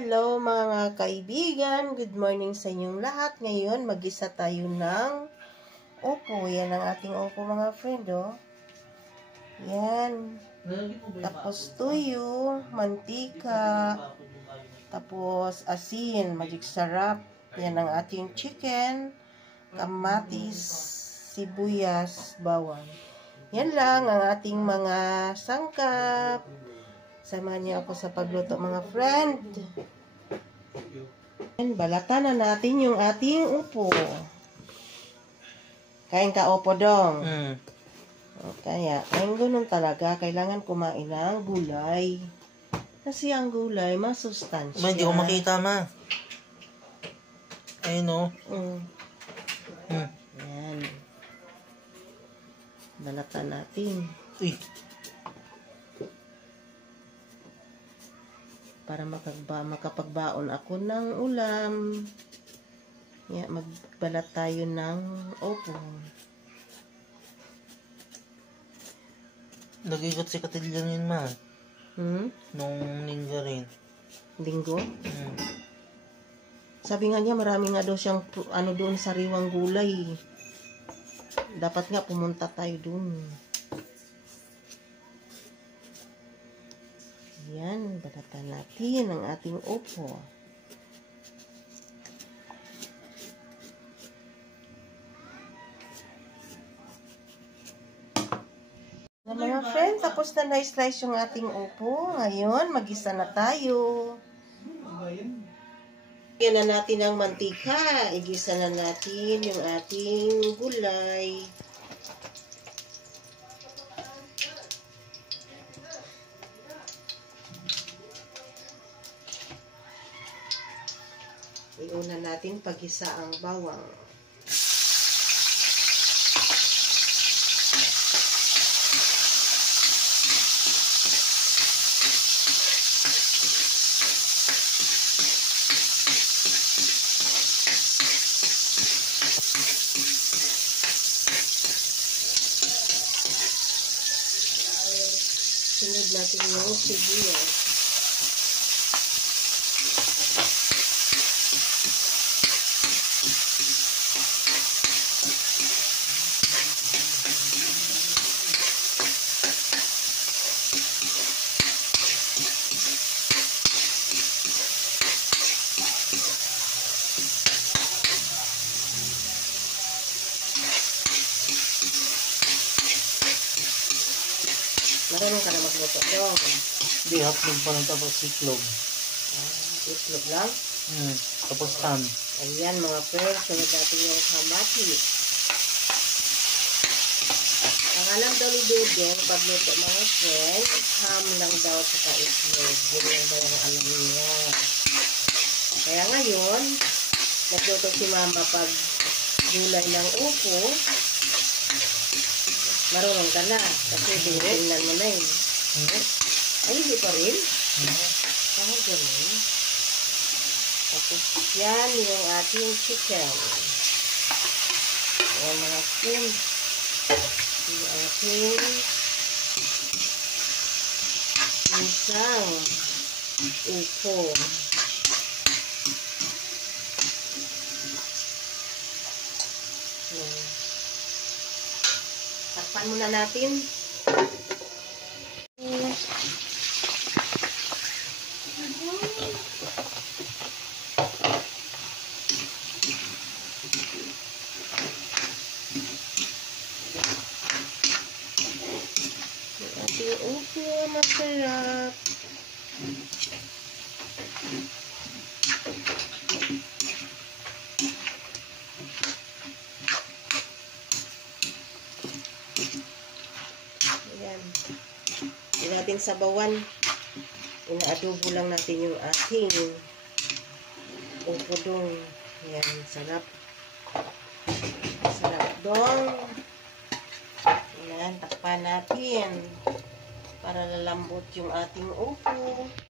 Hello mga kaibigan, good morning sa inyong lahat. Ngayon mag-isa tayo ng upo. Yan ang ating upo mga friend, oh. Yan. Tapos tuyo, mantika, tapos asin, magic sarap. Yan ang ating chicken, kamatis, sibuyas, bawang. Yan lang ang ating mga sangkap. Samahan niyo ako sa pagluto mga friend. Balatan na natin yung ating upo. Kain ka upo dong. Kaya, kain ganun talaga. Kailangan kumain ng gulay. Kasi ang gulay, masustansya. Hindi ko makita, ma. Ayun, o. Yan. Balatan natin. Uy. Para makapagbaon ako ng ulam. Yeah, magbalat tayo ng upo. Nag-igot si Katilyan yun, ma. Nung linggo rin. Linggo? Sabi nga niya, marami nga daw siyang ano doon sariwang gulay. Dapat nga pumunta tayo doon. Yan, balatan natin ang ating upo. Mga friend, tapos na na-slice yung ating upo. Ngayon, mag-isa na tayo. Yan na natin ang mantika. Igisa na natin yung ating gulay. Iuna natin pag-isa ang bawang. Sunod natin yung sibuyas. Marunong ka na magluto dong. Hindi, hotdog pa lang tapos itlog. Itlog lang? Tapos ham. Ayan mga friends, sunod natin yung kamatis. Ang alam daw ni Dudong, pagluto mga friends, ham lang daw sa itlog. Yun lang daw ang alam niya. Kaya ngayon, nagluto si mama pag gulay ng upo. Marunong ka na. Kasi tingnan mo na eh. Ay, hindi pa rin? Ganun. Tapos yan yung ating chicken. Ayan mga friends. Yung ating isang upo. Takpan muna natin. Ating upo, masarap. Ayan. Hindi natin sabawan. Inaadobo lang natin yung ating upo dong. Ayan, sarap. Sarap dong. Ayan, takpan natin para lalambot yung ating upo.